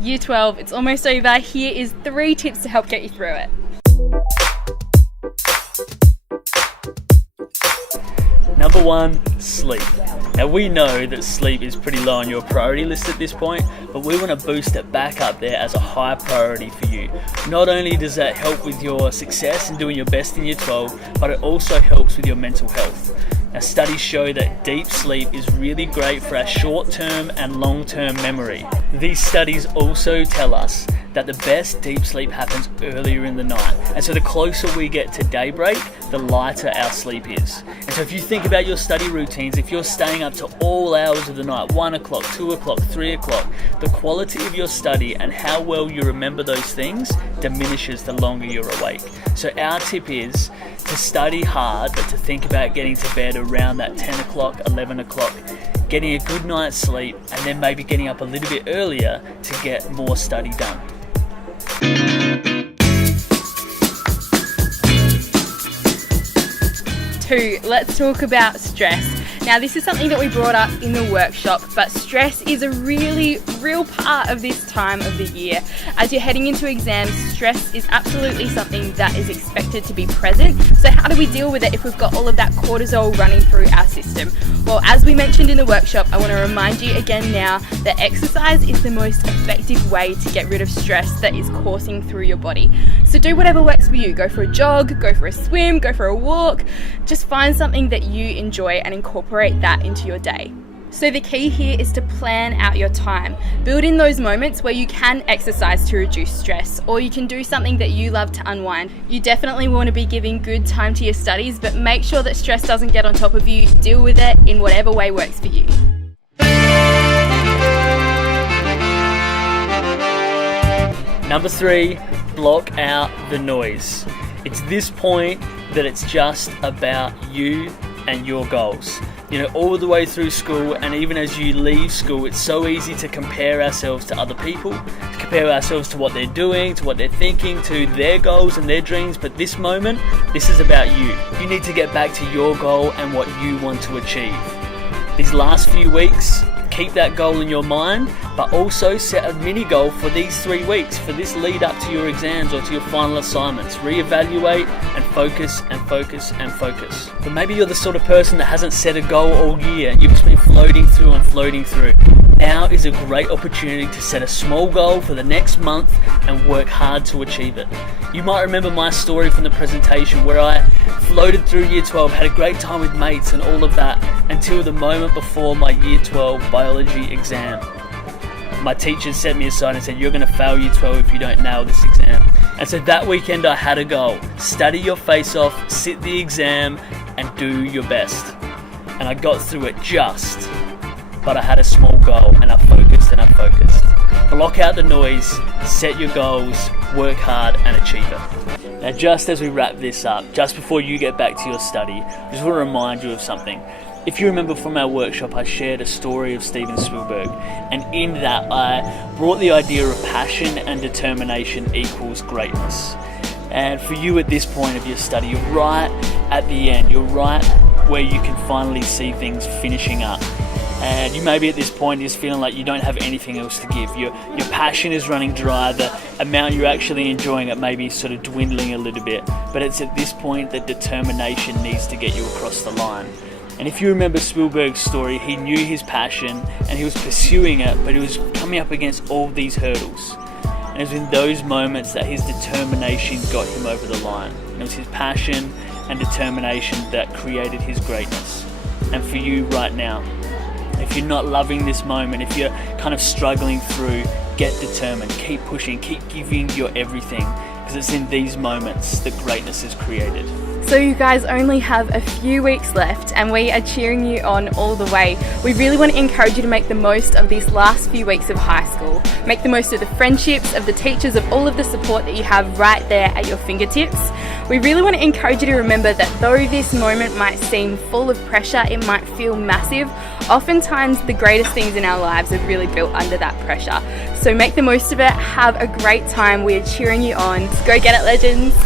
Year 12, it's almost over. Here is 3 tips to help get you through it. Number 1, sleep. Now we know that sleep is pretty low on your priority list at this point, but we want to boost it back up there as a high priority for you. Not only does that help with your success and doing your best in year 12, but it also helps with your mental health. Now, studies show that deep sleep is really great for our short-term and long-term memory. These studies also tell us that the best deep sleep happens earlier in the night. And so the closer we get to daybreak, the lighter our sleep is. And so if you think about your study routines, if you're staying up to all hours of the night, 1 o'clock, 2 o'clock, 3 o'clock, the quality of your study and how well you remember those things diminishes the longer you're awake. So our tip is to study hard, but to think about getting to bed around that 10 o'clock, 11 o'clock, getting a good night's sleep, and then maybe getting up a little bit earlier to get more study done. 2, let's talk about stress. Now, this is something that we brought up in the workshop, but stress is a real part of this time of the year. As you're heading into exams, stress is absolutely something that is expected to be present. So how do we deal with it if we've got all of that cortisol running through our system? Well, as we mentioned in the workshop, I want to remind you again now that exercise is the most effective way to get rid of stress that is coursing through your body. So do whatever works for you. Go for a jog, go for a swim, go for a walk. Just find something that you enjoy and incorporate that into your day. So the key here is to plan out your time. Build in those moments where you can exercise to reduce stress, or you can do something that you love to unwind. You definitely want to be giving good time to your studies, but make sure that stress doesn't get on top of you. Deal with it in whatever way works for you. Number 3, block out the noise. It's this point that it's just about you and your goals. You know, all the way through school, and even as you leave school, it's so easy to compare ourselves to other people, to compare ourselves to what they're doing, to what they're thinking, to their goals and their dreams. But this moment, this is about you. You need to get back to your goal and what you want to achieve. These last few weeks, keep that goal in your mind, but also set a mini goal for these 3 weeks, for this lead up to your exams or to your final assignments. Reevaluate and focus and focus and focus. But maybe you're the sort of person that hasn't set a goal all year. You've just been floating through and floating through. Now is a great opportunity to set a small goal for the next month and work hard to achieve it. You might remember my story from the presentation where I floated through year 12, had a great time with mates and all of that until the moment before my year 12 biology exam. My teacher set me aside and said, "You're going to fail year 12 if you don't nail this exam." And so that weekend I had a goal. Study your face off, sit the exam and do your best. And I got through it just, but I had a small goal and I focused and I focused. Block out the noise, set your goals, work hard and achieve it. Now, just as we wrap this up, just before you get back to your study, I just want to remind you of something. If you remember from our workshop, I shared a story of Steven Spielberg, and in that I brought the idea of passion and determination equals greatness. And for you at this point of your study, you're right at the end, you're right where you can finally see things finishing up. And you may be at this point just feeling like you don't have anything else to give. Your passion is running dry, the amount you're actually enjoying it may be sort of dwindling a little bit, but it's at this point that determination needs to get you across the line. And if you remember Spielberg's story, he knew his passion and he was pursuing it, but he was coming up against all these hurdles. And it was in those moments that his determination got him over the line. And it was his passion and determination that created his greatness. And for you right now, if you're not loving this moment, if you're kind of struggling through, get determined, keep pushing, keep giving your everything, because it's in these moments that greatness is created. So you guys only have a few weeks left and we are cheering you on all the way. We really want to encourage you to make the most of these last few weeks of high school. Make the most of the friendships, of the teachers, of all of the support that you have right there at your fingertips. We really want to encourage you to remember that though this moment might seem full of pressure, it might feel massive, oftentimes the greatest things in our lives are really built under that pressure. So make the most of it, have a great time, we're cheering you on. Go get it, legends!